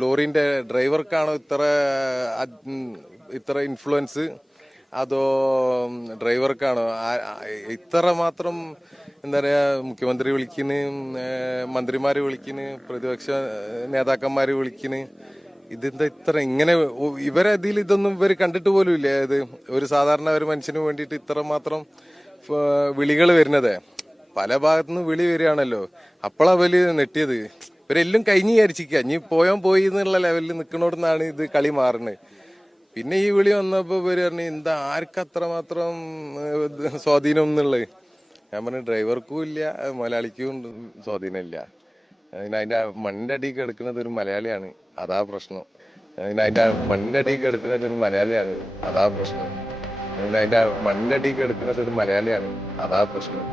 ലോറിന്റെ ഡ്രൈവർക്കാണോ ഇത്ര ഇത്ര ഇൻഫ്ലുവൻസ് അതോ ഡ്രൈവർക്കാണോ? ഇത്ര മാത്രം എന്താ പറയാ മുഖ്യമന്ത്രി വിളിക്കുന്ന മന്ത്രിമാര് വിളിക്കുന്ന പ്രതിപക്ഷ നേതാക്കന്മാര് വിളിക്കുന്ന ഇതെന്താ ഇത്ര ഇങ്ങനെ ഇവരെ ഇതിൽ ഇതൊന്നും ഇവർ കണ്ടിട്ട് പോലും ഇല്ല? ഇത് ഒരു സാധാരണ ഒരു മനുഷ്യന് വേണ്ടിയിട്ട് ഇത്ര മാത്രം വിളികൾ വരുന്നതേ. പല ഭാഗത്തുനിന്ന് വിളി വരികയാണല്ലോ. അപ്പോഴാ വലിയ നെട്ടിയത്? ഇവരെല്ലാം കഴിഞ്ഞ് വിചാരിച്ചിരിക്കുക ഇനി പോയാൻ പോയി എന്നുള്ള ലെവലിൽ നിൽക്കണോടുന്നാണ് ഇത് കളി മാറുന്നത് പിന്നെ ഈ വിളി വന്നപ്പോൾ ഇവർ പറഞ്ഞു എന്താ ആർക്ക് അത്രമാത്രം ഏഹ്, ഇത് സ്വാധീനം എന്നുള്ളത് ഞാൻ പറഞ്ഞു ഡ്രൈവർക്കും ഇല്ല മലയാളിക്കും സ്വാധീനം ഇല്ല. അതിന്റെ മണ്ണിന്റെ അടിയിൽ കിടക്കുന്നത് ഒരു മലയാളിയാണ് അതാ പ്രശ്നം. അതിന്റെ മണ്ണിന്റെ അടിയിൽ കിടക്കുന്നത് ഒരു മലയാളിയാണ് അതാ പ്രശ്നം. അതിന്റെ മണ്ണിന്റെ അടിയിൽ കിടക്കുന്നത് ഒരു മലയാളിയാണ് അതാ പ്രശ്നം.